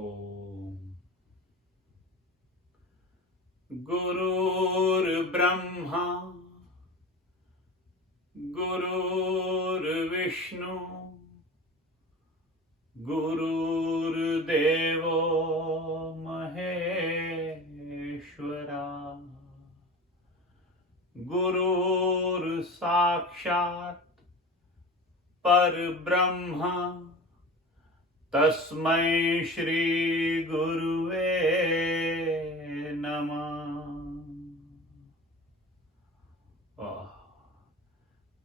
ओम। गुरुर्ब्रह्मा गुरुर्विष्णु गुरुर्देवो महेश्वरा गुरुर्साक्षात् परब्रह्म तस्मै श्री गुरुवे नमः।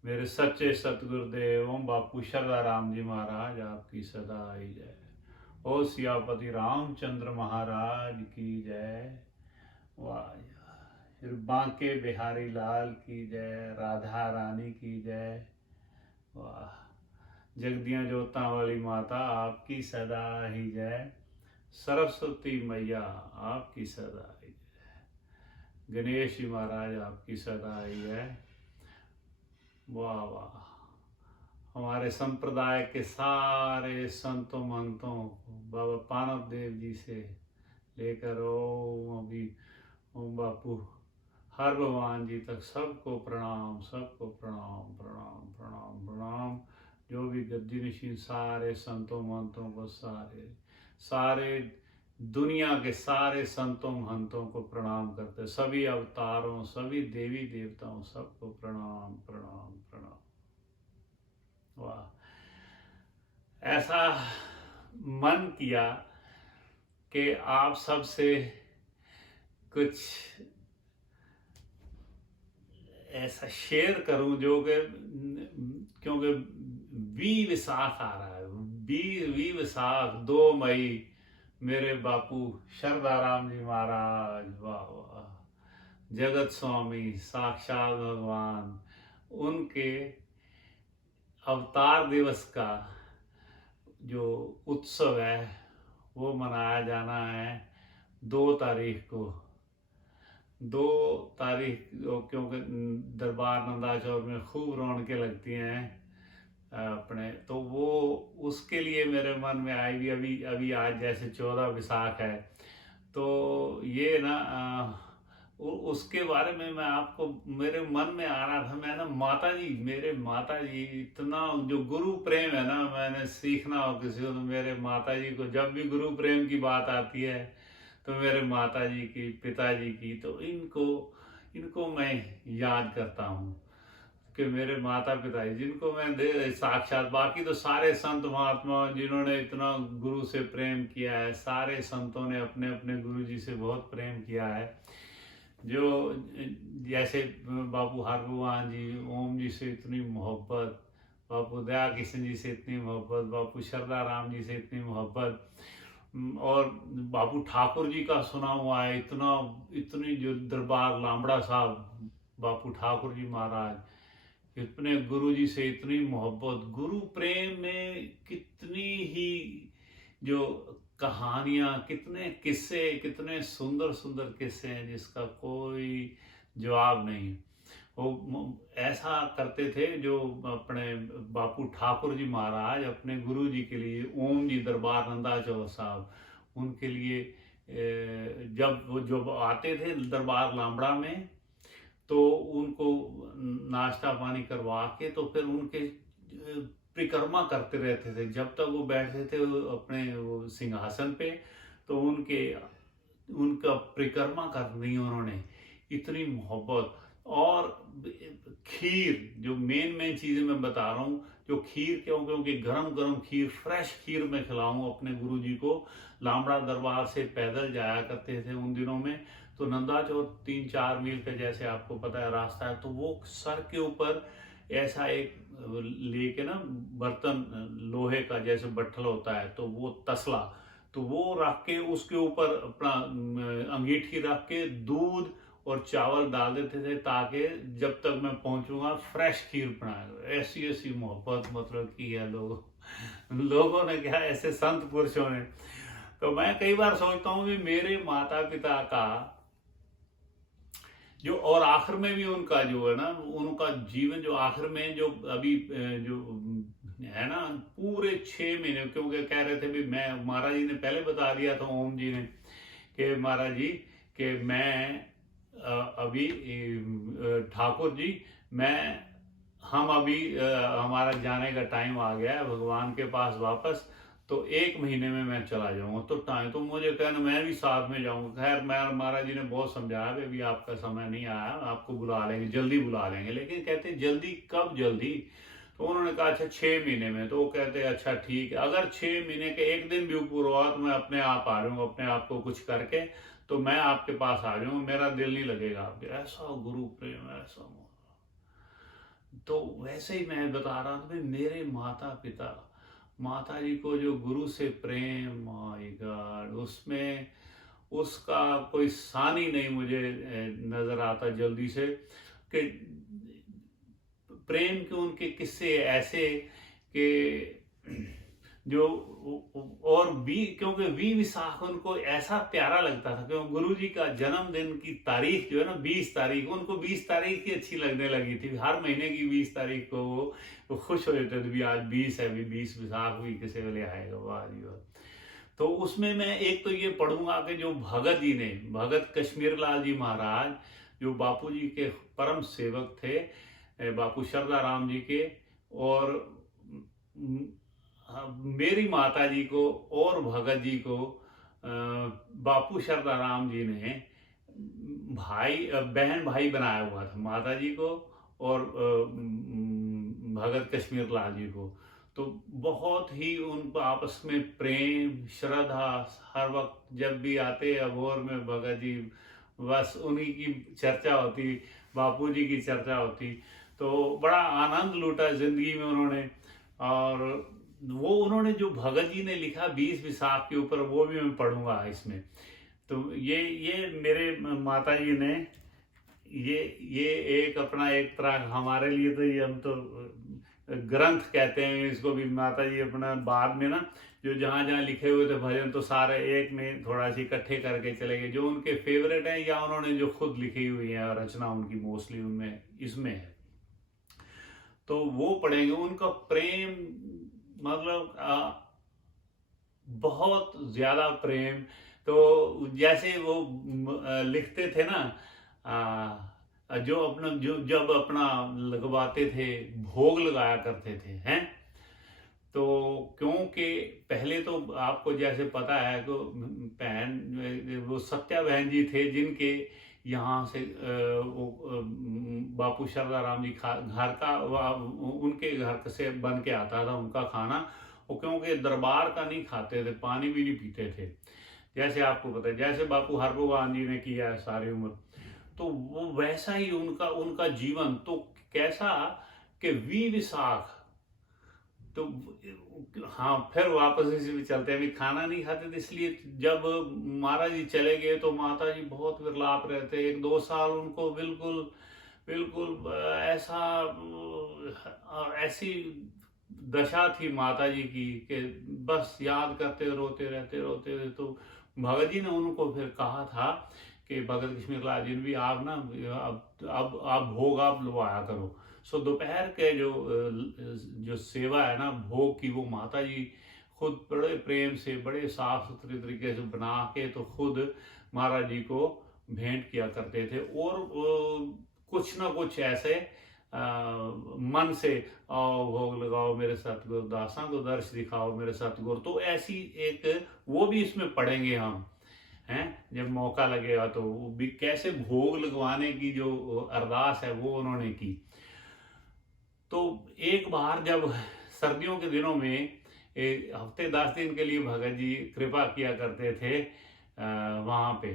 मेरे सच्चे सतगुरुदेव ओम बापू शरदाराम जी महाराज आपकी सदा आई जय। ओ सियापति रामचंद्र महाराज की जय। वाह। फिर बांके बिहारी लाल की जय, राधा रानी की जय। वाह। जगदियां जोतां वाली माता आपकी सदा ही जय। सरस्वती मैया आपकी सदा ही जय। गणेश जी महाराज आपकी सदा ही जय। वाह वाह। हमारे संप्रदाय के सारे संतों महंतों बाबा पानव देव जी से लेकर ओम बापू हर भगवान जी तक सबको प्रणाम, सबको प्रणाम प्रणाम प्रणाम प्रणाम। जो भी गद्दी नशीन सारे संतों महंतों को, सारे दुनिया के सारे संतों महंतों को प्रणाम करते, सभी अवतारों, सभी देवी देवताओं, सबको प्रणाम प्रणाम प्रणाम। वाह। ऐसा मन किया कि आप सबसे कुछ ऐसा शेयर करूं जो कि, क्योंकि विसाख आ रहा है, विसाख 2 मई मेरे बापू शरदाराम जी महाराज, वाह वाह, जगत स्वामी साक्षात भगवान, उनके अवतार दिवस का जो उत्सव है वो मनाया जाना है 2 तारीख को। 2 तारीख क्योंकि दरबार नंदाचौर में खूब रौनकें लगती हैं अपने, तो वो उसके लिए मेरे मन में आई भी। अभी आज जैसे 14 विसाख है, तो ये ना उसके बारे में मैं आपको, मेरे मन में आ रहा था। मैं ना मेरे माता जी इतना जो गुरु प्रेम है ना, मैंने सीखना हो किसी को तो मेरे माता जी को, जब भी गुरु प्रेम की बात आती है तो मेरे माता जी की, पिताजी की, तो इनको मैं याद करता हूँ कि मेरे माता पिता जिनको मैं साक्षात, बाकी तो सारे संत महात्मा जिन्होंने इतना गुरु से प्रेम किया है, सारे संतों ने अपने अपने गुरु जी से बहुत प्रेम किया है। जो जैसे बापू हरभगवान जी, ओम जी से इतनी मोहब्बत, बापू दया किशन जी से इतनी मोहब्बत, बापू शरदाराम जी से इतनी मोहब्बत, और बापू ठाकुर जी का सुना हुआ है इतनी जो दरबार लामड़ा साहब बापू ठाकुर जी महाराज, इतने गुरु जी से इतनी मोहब्बत, गुरु प्रेम में कितनी ही जो कहानियाँ, कितने किस्से, कितने सुंदर सुंदर किस्से हैं जिसका कोई जवाब नहीं। वो ऐसा करते थे जो अपने बापू ठाकुर जी महाराज अपने गुरु जी के लिए, ओम जी दरबार नंदाचौर साहब, उनके लिए जब आते थे दरबार लामड़ा में, तो उनको नाश्ता पानी करवा के तो फिर उनके परिक्रमा करते रहते थे जब तक वो बैठे थे अपने वो सिंहासन पे। तो उनका परिक्रमा करनी उन्होंने इतनी मोहब्बत। और खीर, जो मेन चीज़ें मैं बता रहा हूँ, जो खीर, क्योंकि गरम गरम खीर, फ्रेश खीर मैं खिलाऊं अपने गुरु जी को। लामड़ा दरबार से पैदल जाया करते थे उन दिनों में, तो नंदाचौर 3-4 मील का जैसे आपको पता है रास्ता है, तो वो सर के ऊपर ऐसा एक लेके ना बर्तन, लोहे का जैसे बट्ठल होता है, तो वो तसला, तो वो रख के उसके ऊपर अपना अंगीठी रख के दूध और चावल डाल देते थे, ताकि जब तक मैं पहुंचूंगा फ्रेश खीर बनाए। ऐसी ऐसी मोहब्बत मतलब की है लोगों ने, क्या ऐसे संत पुरुषों ने। तो मैं कई बार सोचता हूँ कि मेरे माता पिता का जो, और आखिर में भी उनका जो है ना, उनका जीवन जो आखिर में जो अभी जो है ना, पूरे 6 महीने, क्योंकि कह रहे थे भी मैं, महाराज जी ने पहले बता दिया था ओम जी ने कि महाराज जी कि मैं अभी ठाकुर जी मैं, हम अभी हमारा जाने का टाइम आ गया है भगवान के पास वापस, तो 1 महीने में मैं चला जाऊंगा। तो टाइम तो मुझे कहना मैं भी साथ में जाऊंगा। खैर मैं, महाराज जी ने बहुत समझाया कि अभी आपका समय नहीं आया, आपको बुला लेंगे, जल्दी बुला लेंगे। लेकिन कहते जल्दी कब जल्दी? तो उन्होंने कहा अच्छा 6 महीने में। तो वो कहते अच्छा ठीक है, अगर 6 महीने के एक दिन भी ऊपर हुआ तो मैं अपने आप आ जाऊंगा, अपने आप को कुछ करके तो मैं आपके पास आ जाऊंगा, मेरा दिल नहीं लगेगा आपके। ऐसा गुरु प्रेम, ऐसा मोह। तो वैसे ही मैं बता रहा था, मेरे माता पिता, माता जी को जो गुरु से प्रेम, माय गॉड, उसमें उसका कोई सानी नहीं मुझे नजर आता जल्दी से, कि प्रेम के उनके किस्से ऐसे कि जो, और वी, क्योंकि वी विशाख उनको ऐसा प्यारा लगता था, क्योंकि गुरु जी का जन्मदिन की तारीख जो है ना 20 तारीख, उनको 20 तारीख ही अच्छी लगने लगी थी। हर महीने की 20 तारीख को वो खुश हो जाते थे, भी आज 20 है, भी 20 विशाख भी किसी वेले आएगा, वाह जी वाह। तो उसमें मैं एक तो ये पढ़ूंगा कि जो भगत जी ने, भगत कश्मीर लाल जी महाराज जो बापू जी के परम सेवक थे, बापू शरदा राम जी के, और मेरी माता जी को और भगत जी को बापू शरदा राम जी ने भाई बहन भाई बनाया हुआ था, माता जी को और भगत कश्मीर लाल जी को। तो बहुत ही उन आपस में प्रेम श्रद्धा, हर वक्त जब भी आते अबोर में भगत जी, बस उन्हीं की चर्चा होती, बापू जी की चर्चा होती। तो बड़ा आनंद लूटा जिंदगी में उन्होंने। और वो उन्होंने जो भगत जी ने लिखा 20 विशाख के ऊपर, वो भी मैं पढ़ूंगा इसमें। तो ये मेरे माता जी ने ये एक अपना, एक तरह हमारे लिए तो ये, हम तो ग्रंथ कहते हैं इसको भी, माता जी अपना बाद में ना जो जहाँ जहाँ लिखे हुए थे भजन, तो सारे एक में थोड़ा सी इकट्ठे करके चले गए, जो उनके फेवरेट हैं या उन्होंने जो खुद लिखी हुई है रचना उनकी मोस्टली उनमें इसमें है। तो वो पढ़ेंगे। उनका प्रेम मतलब बहुत ज्यादा प्रेम। तो जैसे वो लिखते थे ना, जो अपना, जो जब अपना लगवाते थे, भोग लगाया करते थे हैं। तो क्योंकि पहले तो आपको जैसे पता है कि बहन, वो सत्या बहन जी थे जिनके यहाँ से वो बापू शरदा राम जी घर का उनके घर से बन के आता था उनका खाना। वो क्योंकि दरबार का नहीं खाते थे, पानी भी नहीं पीते थे, जैसे आपको पता है, जैसे बापू हरगोविंद जी ने किया है सारी उम्र। तो वो वैसा ही उनका उनका जीवन तो कैसा कि वी विशाख। तो हाँ, फिर वापस इसी में चलते हैं। अभी खाना नहीं खाते थे, इसलिए जब महाराज जी चले गए तो माता जी बहुत विरलाप रहते, 1-2 साल उनको बिल्कुल बिल्कुल ऐसा ऐसी दशा थी माता जी की कि बस याद करते रोते थे। तो भगत जी ने उनको फिर कहा था कि भगत कश्मीर लाल जी ने भी, आप ना अब आप भोग आप लवाया करो। सो दोपहर के जो सेवा है ना भोग की, वो माता जी खुद बड़े प्रेम से, बड़े साफ सुथरे तरीके से बना के तो खुद महाराज जी को भेंट किया करते थे। और कुछ ना कुछ ऐसे मन से, आओ भोग लगाओ मेरे सतगुरु दासा को दर्श दिखाओ मेरे सतगुरु। तो ऐसी एक वो भी इसमें पढ़ेंगे हम हैं, जब मौका लगेगा तो वो भी कैसे भोग लगवाने की जो अरदास है वो उन्होंने की। तो एक बार जब सर्दियों के दिनों में हफ्ते 10 दिन के लिए भगत जी कृपा किया करते थे वहां पे।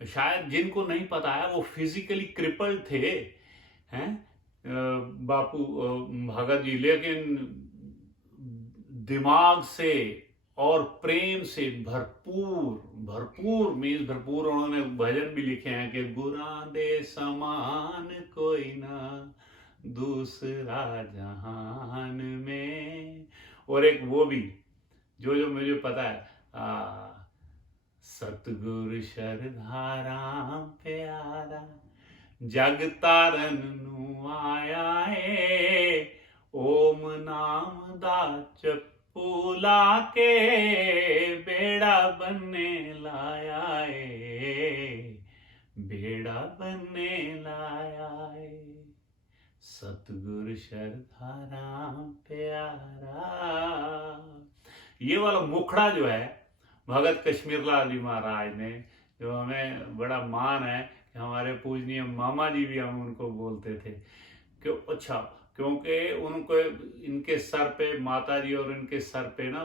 शायद जिनको नहीं पता है वो फिजिकली क्रिपल्ड थे हैं बापू भगत जी, लेकिन दिमाग से और प्रेम से भरपूर, भरपूर मीन्स भरपूर। उन्होंने भजन भी लिखे हैं कि गुरां दे समान कोई ना दूसरा जहान में। और एक वो भी जो मुझे पता है, सतगुरु शरधाराम प्यारा जग तारन नू आया है, ओम नाम दा जपू लाके बेड़ा बनने लाया है, बेड़ा बनने लाया है। सतगुरु शरधाराम प्यारा। ये वाला मुखड़ा जो है भगत कश्मीर लाल जी महाराज ने, जो हमें बड़ा मान है कि हमारे पूजनीय मामा जी भी हम उनको बोलते थे। क्यों? अच्छा, क्योंकि उनको इनके सर पे माता जी और इनके सर पे ना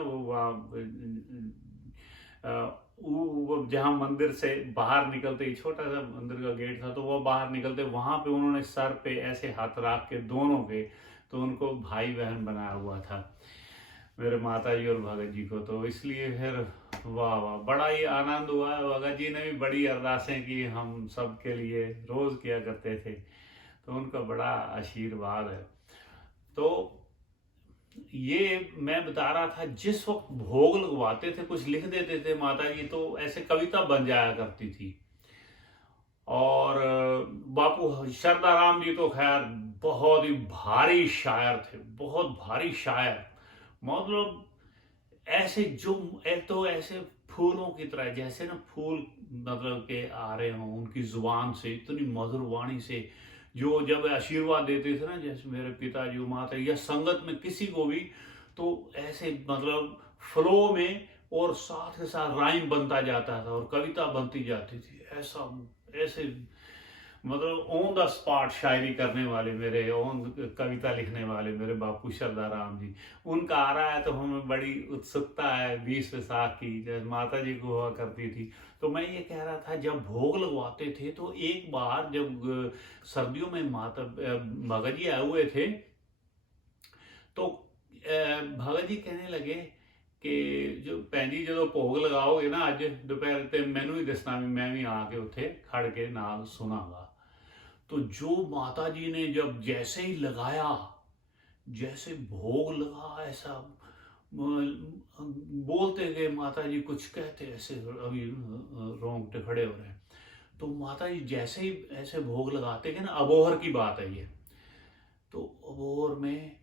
वो जहाँ मंदिर से बाहर निकलते ही, छोटा सा मंदिर का गेट था, तो वो बाहर निकलते वहां पे उन्होंने सर पे ऐसे हाथ रख के दोनों के, तो उनको भाई बहन बनाया हुआ था मेरे माता जी और भगत जी को। तो इसलिए फिर वाह वाह, बड़ा ही आनंद हुआ। भगत जी ने भी बड़ी अरदासें की हम सब के लिए, रोज किया करते थे, तो उनका बड़ा आशीर्वाद है। तो ये मैं बता रहा था, जिस वक्त भोग लगवाते थे कुछ लिख देते थे माता जी, तो ऐसे कविता बन जाया करती थी। और बापू शरदाराम जी तो खैर बहुत ही भारी शायर थे, बहुत भारी शायर। मतलब ऐसे जो एक तो ऐसे फूलों की तरह, जैसे ना फूल मतलब के आ रहे हों उनकी जुबान से, इतनी मधुर वाणी से, जो जब आशीर्वाद देते थे ना, जैसे मेरे पिताजी माता या संगत में किसी को भी, तो ऐसे मतलब फ्लो में और साथ के साथ राइम बनता जाता था और कविता बनती जाती थी। ऐसा ऐसे मतलब ऑन द स्पॉट शायरी करने वाले मेरे, ऑन कविता लिखने वाले मेरे बापू शरदाराम जी। उनका आ रहा है तो हमें बड़ी उत्सुकता है। 20 वैसाख की जैसे माता जी को हुआ करती थी। तो मैं ये कह रहा था, जब भोग लगवाते थे तो एक बार जब सर्दियों में माता भगत जी आए हुए थे, तो भगत जी कहने लगे कि जो भैन जी जो भोग लगाओगे ना अज दोपहर, तो मैनू ही दसना भी, मैं भी आके उत्थे खड़ के नाल सुनागा। तो जो माता जी ने जब जैसे ही लगाया, जैसे भोग लगा, ऐसा बोलते गए माता जी, कुछ कहते ऐसे, अभी रोंगटे खड़े हो रहे हैं। तो माता जी जैसे ही ऐसे भोग लगाते गए ना, अबोहर की बात है ये, तो अबोहर में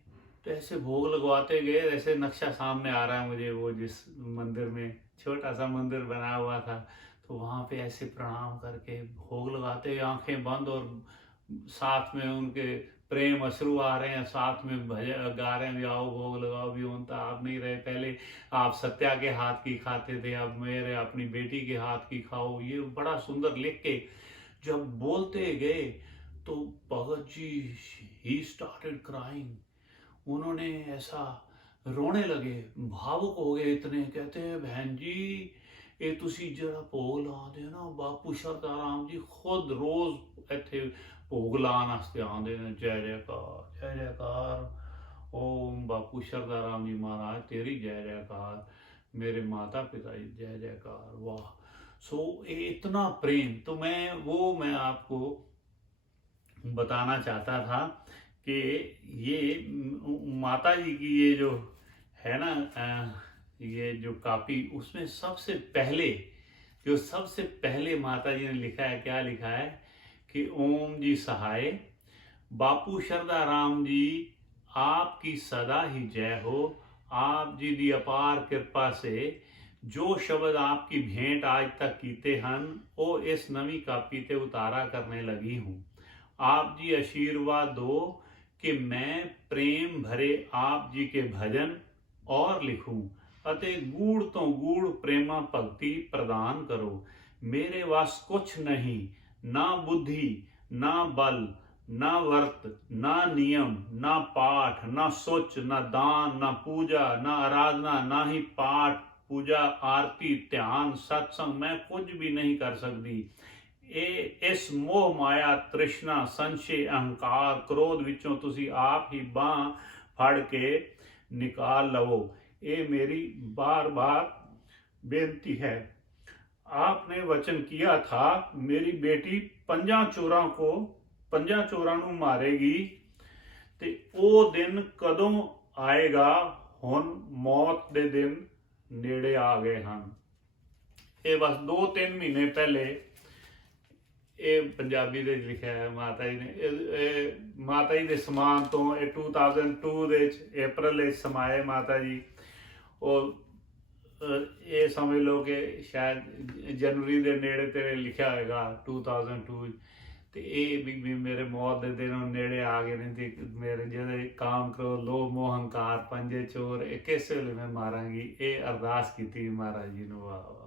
तो ऐसे भोग लगवाते गए, ऐसे नक्शा सामने आ रहा है मुझे, वो जिस मंदिर में छोटा सा मंदिर बना हुआ था, तो वहाँ पे ऐसे प्रणाम करके भोग लगाते, आंखें बंद, और साथ में उनके प्रेम अश्रु आ रहे हैं, साथ में भजन गा रहे हैं, भी आओ भोग लगाओ, भी होता आप नहीं रहे, पहले आप सत्या के हाथ की खाते थे, अब मेरे अपनी बेटी के हाथ की खाओ। ये बड़ा सुंदर लिख के जब बोलते गए, तो Bhagat ji he started crying. उन्होंने ऐसा रोने लगे, भावुक हो गए इतने। कहते हैं, बहन जी ये तुसी जरा भोग ला दे ना, बापू शरदाराम जी खुद रोज इत्थे भोग लाने वास्ते आंदे ने। जय जयकार, जय जयकार। ओम बापू शरदाराम जी महाराज तेरी जय जयकार, मेरे माता पिता जी जय जयकार। वाह। सो इतना प्रेम, तो मैं आपको बताना चाहता था कि ये माता जी की ये जो है ना, ये जो कापी, उसमें सबसे पहले माता जी ने लिखा है, क्या लिखा है कि ओम जी सहाय, बापू शरदाराम जी आपकी सदा ही जय हो। आप जी दी अपार कृपा से जो शब्द आपकी भेंट आज तक कीते हन, ओ इस नवी कापी ते उतारा करने लगी हूँ। आप जी आशीर्वाद दो कि मैं प्रेम भरे आप जी के भजन और लिखूं, अते गूढ़ तो गूढ़ प्रेमा भक्ति प्रदान करो। मेरे वास कुछ नहीं, ना बुद्धि ना बल ना वर्त ना नियम ना पाठ ना सोच ना दान ना पूजा ना आराधना, ना ही पाठ पूजा आरती ध्यान सत्संग, मैं कुछ भी नहीं कर सकती। इस मोह माया तृष्णा संशय अहंकार क्रोध विचों तुसी आप ही बांह फड़ के निकाल लवो। ये मेरी बार बार बेनती है। आपने वचन किया था मेरी बेटी पंजा चोरां नू मारेगी, ते ओ दिन कदों आएगा, हुण मौत दे दिन नेड़े आ गए हैं। ये बस 2-3 महीने पहले ਇਹ ਪੰਜਾਬੀ ਦੇ ਵਿੱਚ ਲਿਖਿਆ ਹੈ ਮਾਤਾ ਜੀ ਨੇ। ਮਾਤਾ ਜੀ ਦੇ ਸਮਾਨ ਤੋਂ ਇਹ 2002 ਦੇ ਵਿੱਚ ਅਪ੍ਰੈਲ ਵਿੱਚ ਸਮਾਏ ਮਾਤਾ ਜੀ। ਉਹ ਇਹ ਸਮਝ ਲਓ ਕਿ ਸ਼ਾਇਦ ਜਨਵਰੀ ਦੇ ਨੇੜੇ ਤੇੜੇ ਲਿਖਿਆ ਹੋਏਗਾ 2002। ਤੇ ਇਹ ਵੀ ਮੇਰੇ ਮੌਤ ਦੇ ਦਿਨ ਨੇੜੇ ਆ ਗਏ ਨੇ ਤੇ ਮੇਰੇ ਜਿਹੜੇ ਕਾਮ ਕ੍ਰੋਧ ਲੋਭ ਮੋਹ ਹੰਕਾਰ ਪੰਜੇ ਚੋਰ ਇਹ ਕਿਸ ਵੇਲੇ ਮੈਂ ਮਾਰਾਂਗੀ। ਇਹ ਅਰਦਾਸ ਕੀਤੀ ਮਹਾਰਾਜ ਜੀ ਨੂੰ। ਵਾਹ ਵਾਹ ਵਾਹ,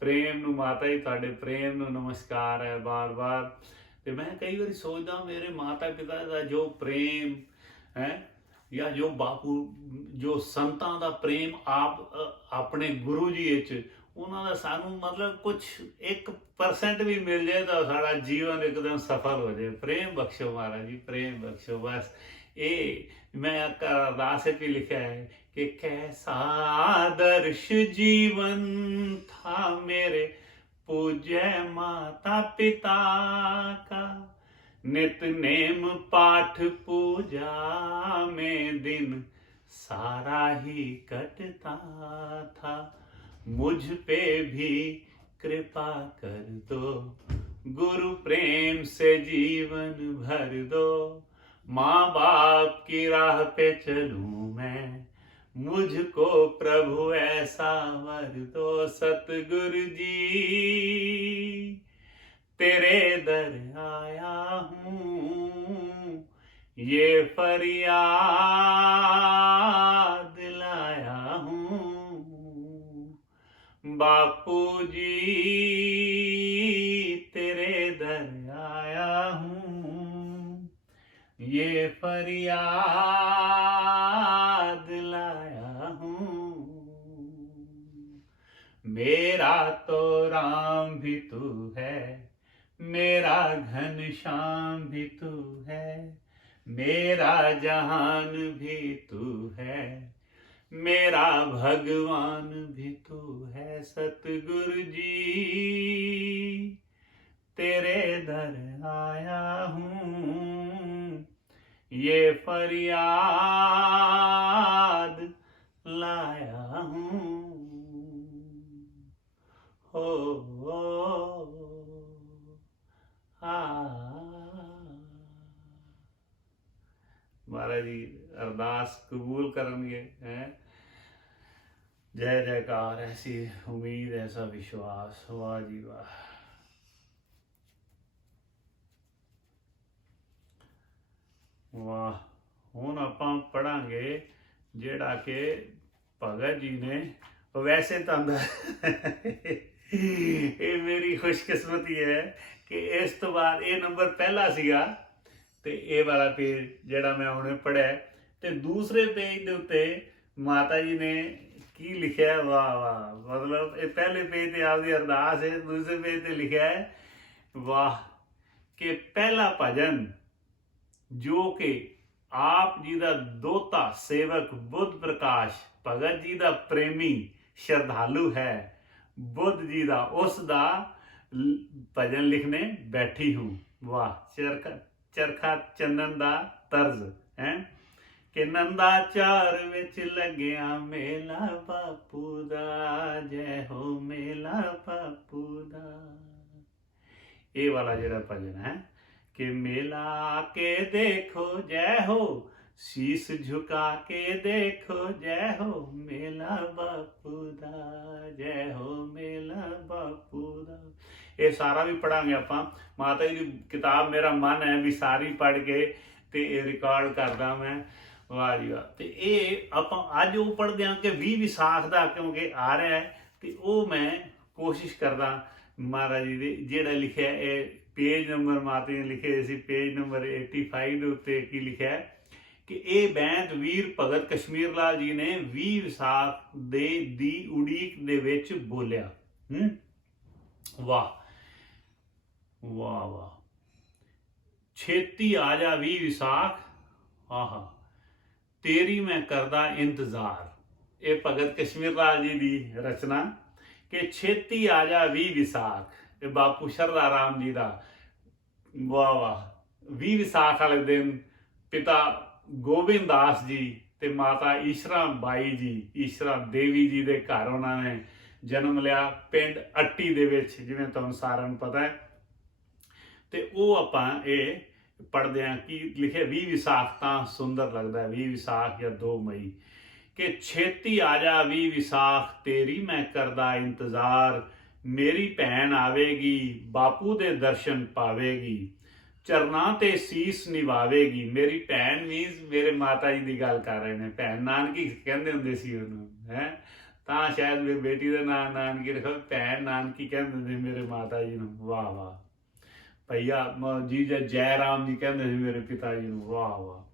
ਪ੍ਰੇਮ ਨੂੰ ਮਾਤਾ ਜੀ ਤੁਹਾਡੇ ਪ੍ਰੇਮ ਨੂੰ ਨਮਸਕਾਰ ਹੈ ਬਾਰ ਬਾਰ। ਤੇ ਮੈਂ ਕਈ ਵਾਰੀ ਸੋਚਦਾ ਮੇਰੇ ਮਾਤਾ ਪਿਤਾ ਦਾ ਜੋ ਪ੍ਰੇਮ ਹੈ ਜਾਂ ਜੋ ਬਾਪੂ ਜੋ ਸੰਤਾਂ ਦਾ ਪ੍ਰੇਮ ਆਪਣੇ ਗੁਰੂ ਜੀ ਵਿੱਚ ਉਹਨਾਂ ਦਾ ਸਾਨੂੰ ਮਤਲਬ ਕੁਛ 1% ਵੀ ਮਿਲ ਜਾਏ ਤਾਂ ਸਾਡਾ ਜੀਵਨ ਇੱਕਦਮ ਸਫਲ ਹੋ ਜਾਏ। ਪ੍ਰੇਮ ਬਖਸ਼ੋ ਮਹਾਰਾਜ ਜੀ, ਪ੍ਰੇਮ ਬਖਸ਼ੋ। ਬਸ ਇਹ ਮੈਂ ਅਰਦਾਸ ਵਿੱਚ ਵੀ ਲਿਖਿਆ ਹੈ कि कैसा आदर्श जीवन था मेरे पूज्य माता पिता का। नितनेम पाठ पूजा में दिन सारा ही कटता था। मुझ पे भी कृपा कर दो, गुरु प्रेम से जीवन भर दो। माँ बाप की राह पे चलूं मैं, मुझको प्रभु ऐसा वर दो। सतगुरु जी तेरे दर आया हूँ, ये फरियाद लाया हूँ। बापू जी तेरे दर आया हूँ, ये फरियाद लाया हूँ। मेरा तो राम भी तू है, मेरा घनश्याम भी तू है, मेरा जहान भी तू है, मेरा भगवान भी तू है। सतगुरु जी तेरे दर आया हूँ, ये फरियाद लाया हूँ। हो महाराज जी अरदास कबूल करनगे हैं। जय जयकार, ऐसी उम्मीद, ऐसा विश्वास। वाह जी वाह। वाह। ਹੁਣ ਆਪਾਂ ਪੜਾਂਗੇ ਜਿਹੜਾ ਕਿ ਭਗਤ ਜੀ ਨੇ। ਵੈਸੇ ਤਾਂ ਇਹ ਮੇਰੀ ਖੁਸ਼ਕਿਸਮਤੀ ਹੈ ਕਿ ਇਸ ਤੋਂ ਬਾਅਦ ਇਹ ਨੰਬਰ ਪਹਿਲਾ ਸੀਗਾ ਤੇ ਇਹ ਵਾਲਾ ਪੇਜ ਜਿਹੜਾ ਮੈਂ ਹੁਣੇ ਪੜਿਆ ਤੇ ਦੂਸਰੇ ਪੇਜ ਦੇ ਉੱਤੇ ਮਾਤਾ ਜੀ ਨੇ ਕੀ ਲਿਖਿਆ। ਵਾਹ ਵਾਹ, ਮਤਲਬ ਇਹ ਪਹਿਲੇ ਪੇਜ ਤੇ ਆਪਦੀ ਅਰਦਾਸ ਹੈ, ਦੂਸਰੇ ਪੇਜ ਤੇ ਲਿਖਿਆ ਹੈ ਵਾਹ ਕਿ ਪਹਿਲਾ ਭਜਨ ਜੋ ਕਿ ਆਪ ਜੀ ਦਾ ਦੋਤਾ ਸੇਵਕ ਬੁੱਧ ਪ੍ਰਕਾਸ਼ ਭਗਤ ਜੀ ਦਾ ਪ੍ਰੇਮੀ ਸ਼ਰਧਾਲੂ ਹੈ बुद्ध जी दा, उस दा भजन लिखने बैठी हूँ। वाह, चरखा चंदन दा तर्ज है कि नंदाचार विच लग्या मेला बापू दा, जय हो मेला बापू दा। ये वाला जेड़ा भजन है कि मेला के देखो जय हो, शीस झुका के देखो जय हो मेला बापू दा, जय हो मेला बापू दा। ये सारा भी पढ़ांगे आपां। माता जी की किताब मेरा मन है भी सारी पढ़ के ते रिकॉर्ड करदा मैं। वाह जी वाह। ते ये आपां अज वो पढ़दे हां कि 20 विसाख दा क्योंकि आ रहा है ते वो मैं कोशिश करदा महाराज जी दे जेड़ा लिखिया ये पेज नंबर माता जी ने लिखे सी पेज नंबर 85 दे उत्ते की लिखिया है कि ये बैंत वीर भगत कश्मीर लाल जी ने 20 विसाख दे दी उड़ीक दे विच बोलिया। वाह वाह वाह। छेती आ जा 20 विसाख, आहा तेरी मैं करदा इंतजार। ये भगत कश्मीर लाल जी दी रचना कि छेती आ जा 20 विसाख। ये बापू शरदा राम जी दा। वाह वाह। 20 विसाख वाले दिन पिता गोबिंद दास जी ते माता ईशरा बाई जी, ईशरा देवी जी दे घर उन्होंने जन्म लिया पिंड अट्टी दे विच, जिवें तुहानूं सारिआं नूं पता है ਤੇ ਉਹ ਆਪਾਂ ਇਹ ਪੜ੍ਹਦੇ ਹਾਂ ਕਿ ਲਿਖਿਆ 20 ਵਿਸਾਖ ਤਾਂ ਸੁੰਦਰ ਲੱਗਦਾ ਹੈ, 20 ਵਿਸਾਖ ਜਾਂ 2 ਮਈ ਕਿ ਛੇਤੀ ਆ ਜਾ 20 ਵਿਸਾਖ ਤੇਰੀ ਮੈਂ ਕਰਦਾ ਇੰਤਜ਼ਾਰ, ਮੇਰੀ ਭੈਣ ਆਵੇਗੀ ਬਾਪੂ ਦੇ ਦਰਸ਼ਨ ਪਾਵੇਗੀ, ਚਰਨਾਂ ਤੇ ਸੀਸ ਨਿਵਾਵੇਗੀ। ਮੇਰੀ ਭੈਣ ਮੀਨਸ ਮੇਰੇ ਮਾਤਾ ਜੀ ਦੀ ਗੱਲ ਕਰ ਰਹੇ ਨੇ, ਭੈਣ ਨਾਨਕੀ ਕਹਿੰਦੇ ਹੁੰਦੇ ਸੀ ਉਹਨੂੰ, ਹੈ ਤਾਂ ਸ਼ਾਇਦ ਮੇਰੀ ਬੇਟੀ ਦਾ ਨਾਂ ਨਾਨਕੀ ਰੱਖੋ, ਭੈਣ ਨਾਨਕੀ ਕਹਿੰਦੇ ਹੁੰਦੇ ਮੇਰੇ ਮਾਤਾ ਜੀ ਨੂੰ। ਵਾਹ ਵਾਹ ਭਈਆ ਜੀ ਜੈ ਰਾਮ ਜੀ ਕਹਿੰਦੇ ਸੀ ਮੇਰੇ ਪਿਤਾ ਜੀ ਨੂੰ। ਵਾਹ ਵਾਹ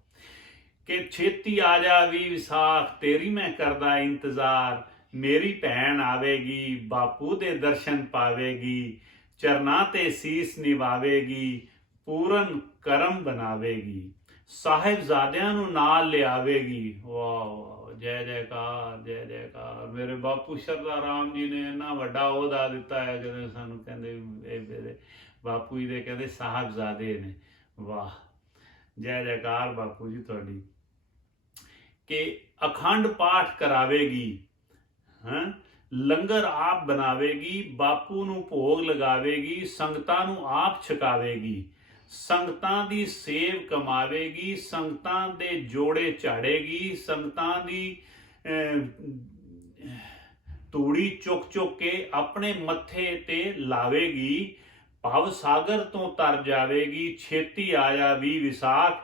ਕਿ ਛੇਤੀ ਆ ਜਾ 20 ਵਿਸਾਖ ਤੇਰੀ ਮੈਂ ਕਰਦਾ ਇੰਤਜ਼ਾਰ, ਮੇਰੀ ਭੈਣ ਆਵੇਗੀ ਬਾਪੂ ਦੇ ਦਰਸ਼ਨ ਪਾਵੇਗੀ, ਚਰਨਾਂ ਤੇ ਸੀਸ ਨਿਵਾਵੇਗੀ, ਪੂਰਨ ਕਰਮ ਬਣਾਵੇਗੀ, ਸਾਹਿਬਜ਼ਾਦਿਆਂ ਨੂੰ ਨਾਲ ਲਿਆਵੇਗੀ। ਵਾਹ ਵਾਹ ਜੈ ਜੈਕਾਰ ਜੈ ਜੈਕਾਰ। ਮੇਰੇ ਬਾਪੂ ਸ਼ਰਦਾ ਰਾਮ ਜੀ ਨੇ ਇੰਨਾ ਵੱਡਾ ਅਹੁਦਾ ਦਿੱਤਾ ਹੈ, ਜਦੋਂ ਸਾਨੂੰ ਕਹਿੰਦੇ ਇਹ ਮੇਰੇ ਬਾਪੂ ਜੀ ਦੇ ਕਹਿੰਦੇ ਸਾਹਿਬਜ਼ਾਦੇ ਨੇ। ਵਾਹ ਜੈ ਜੈਕਾਰ ਬਾਪੂ ਜੀ ਤੁਹਾਡੀ। ਕਿ ਅਖੰਡ ਪਾਠ ਕਰਾਵੇਗੀ, ਹਾਂ ਲੰਗਰ ਆਪ ਬਣਾਵੇਗੀ, ਬਾਪੂ ਨੂੰ ਭੋਗ ਲਗਾਵੇਗੀ, ਸੰਗਤਾਂ ਨੂੰ ਆਪ ਛਕਾਵੇਗੀ, ਸੰਗਤਾਂ ਦੀ ਸੇਵ ਕਮਾਵੇਗੀ, ਸੰਗਤਾਂ ਦੇ ਜੋੜੇ ਝਾੜੇਗੀ, ਸੰਗਤਾਂ ਦੀ ਤੂੜੀ ਚੁੱਕ ਚੁੱਕ ਕੇ ਆਪਣੇ ਮੱਥੇ ਤੇ ਲਾਵੇਗੀ, ਭਵ ਸਾਗਰ ਤੋਂ ਤਰ ਜਾਵੇਗੀ, ਛੇਤੀ ਆਇਆ 20 ਵਿਸਾਖ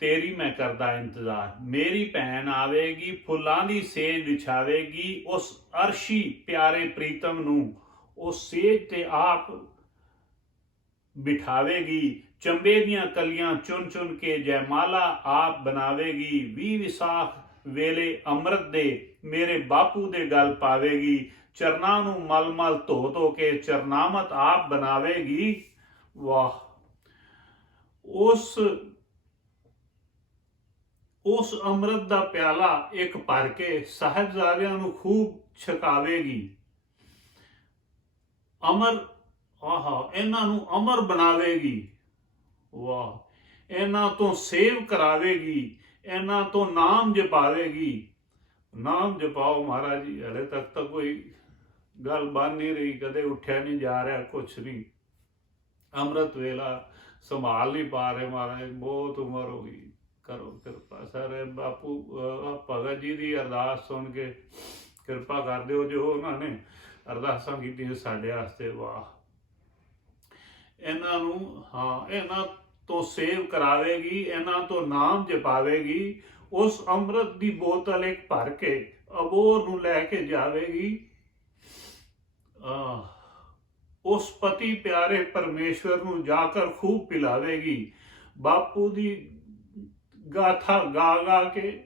ਤੇਰੀ ਮੈਂ ਕਰਦਾ ਇੰਤਜ਼ਾਰ, ਮੇਰੀ ਭੈਣ ਆਵੇਗੀ ਫੁੱਲਾਂ ਦੀ ਸੇਜ ਵਿਛਾਵੇਗੀ, ਉਸ ਅਰਸ਼ੀ ਪਿਆਰੇ ਪ੍ਰੀਤਮ ਨੂੰ ਉਸ ਸੇਜ ਤੇ ਆਪ ਬਿਠਾਵੇਗੀ, ਚੰਬੇ ਦੀਆਂ ਕਲੀਆਂ ਚੁਣ ਚੁਣ ਕੇ ਜੈਮਾਲਾ ਆਪ ਬਣਾਵੇਗੀ, 20 ਵਿਸਾਖ ਵੇਲੇ ਅੰਮ੍ਰਿਤ ਦੇ ਮੇਰੇ ਬਾਪੂ ਦੇ ਗਲ ਪਾਵੇਗੀ, ਚਰਨਾਂ ਨੂੰ ਮਲ ਮਲ ਧੋ ਧੋ ਕੇ ਚਰਨਾਮਤ ਆਪ ਬਣਾਵੇਗੀ। ਵਾਹ ਉਸ ਅੰਮ੍ਰਿਤ ਦਾ ਪਿਆਲਾ ਇੱਕ ਭਰ ਕੇ ਸਾਹਿਬਜ਼ਾਦਿਆਂ ਨੂੰ ਖੂਬ ਛਕਾਵੇਗੀ, ਅਮਰ ਇਹਨਾਂ ਨੂੰ ਅਮਰ ਬਣਾਵੇਗੀ। ਵਾਹ ਇਹਨਾਂ ਤੋਂ ਸੇਵ ਕਰਾਵੇਗੀ, ਇਹਨਾਂ ਤੋਂ ਨਾਮ ਜਪਾਵੇਗੀ। ਨਾਮ ਜਪਾਓ ਮਹਾਰਾਜ ਜੀ, ਹਲੇ ਤੱਕ ਤਾਂ ਕੋਈ ਗੱਲ ਬਣ ਨਹੀਂ ਰਹੀ, ਕਦੇ ਉੱਠਿਆ ਨਹੀਂ ਜਾ ਰਿਹਾ, ਕੁਛ ਨਹੀਂ। ਅੰਮ੍ਰਿਤ ਵੇਲਾ ਸੰਭਾਲ ਨਹੀਂ ਪਾ ਰਹੇ ਮਹਾਰਾਜ, ਬਹੁਤ ਉਮਰ ਹੋ ਗਈ, ਕਰੋ ਕਿਰਪਾ। ਸਾਰੇ ਬਾਪੂ ਭਗਤ ਜੀ ਦੀ ਅਰਦਾਸ ਸੁਣ ਕੇ ਕਿਰਪਾ ਕਰ ਦਿਓ ਜੋ ਉਹਨਾਂ ਨੇ ਅਰਦਾਸਾਂ ਕੀਤੀਆਂ ਸਾਡੇ ਵਾਸਤੇ। ਵਾਹ ਇਹਨਾਂ ਨੂੰ ਇਹਨਾਂ ਤੋਂ ਸੇਵ ਕਰਾਵੇਗੀ, ਇਹਨਾਂ ਤੋਂ ਨਾਮ ਜਪਾਵੇਗੀ, ਉਸ ਅੰਮ੍ਰਿਤ ਦੀ ਬੋਤਲ ਇੱਕ ਭਰ ਕੇ ਅਬੋਰ ਨੂੰ ਲੈ ਕੇ ਜਾਵੇਗੀ, ਉਸ ਪਤੀ ਪਿਆਰੇ ਪਰਮੇਸ਼ਵਰ ਨੂੰ ਜਾ ਕਰ ਖੂਬ ਪਿਲਾਵੇਗੀ, ਬਾਪੂ ਦੀ ਗਾਥਾ ਗਾ ਗਾ ਕੇ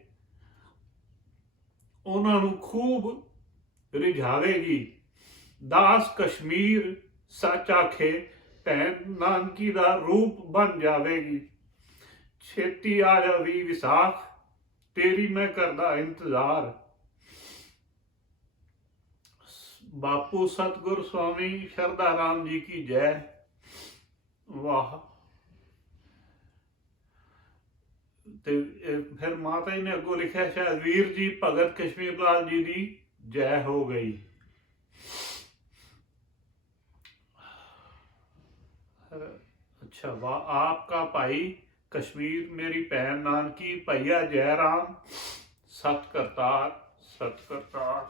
ਉਹਨਾਂ ਨੂੰ ਖੂਬ ਰਿਝਾਵੇਗੀ, ਦਾਸ ਕਸ਼ਮੀਰ ਸੱਚ ਆਖੇ ਭੈਣ ਨਾਨਕੀ ਦਾ ਰੂਪ ਬਣ ਜਾਵੇਗੀ, ਛੇਤੀ ਆ ਜਾ 20 ਵਿਸਾਖ ਤੇਰੀ ਮੈਂ ਕਰਦਾ ਇੰਤਜ਼ਾਰ। ਬਾਪੂ ਸਤਿਗੁਰ ਸਵਾਮੀ ਸ਼ਰਦਾ ਰਾਮ ਜੀ ਕੀ ਜੈ। ਵਾਹ ਤੇ ਫਿਰ ਮਾਤਾ ਜੀ ਨੇ ਅੱਗੋਂ ਲਿਖਿਆ ਸ਼ਾਇਦ ਵੀਰ ਜੀ ਭਗਤ ਕਸ਼ਮੀਰ ਲਾਲ ਜੀ ਦੀ ਜੈ ਹੋ ਗਈ। अच्छा वाह आपका भाई कश्मीर मेरी भैन नानकी भैया जय राम सत करतार सत करतार।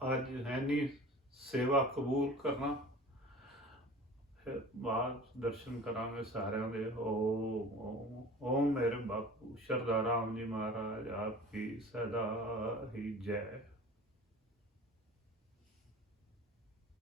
आज है नहीं सेवा कबूल करना, फिर बाद दर्शन करांगे सारे दे। ओम ओम मेरे बापू शरदा राम जी महाराज आपकी सदा ही जय।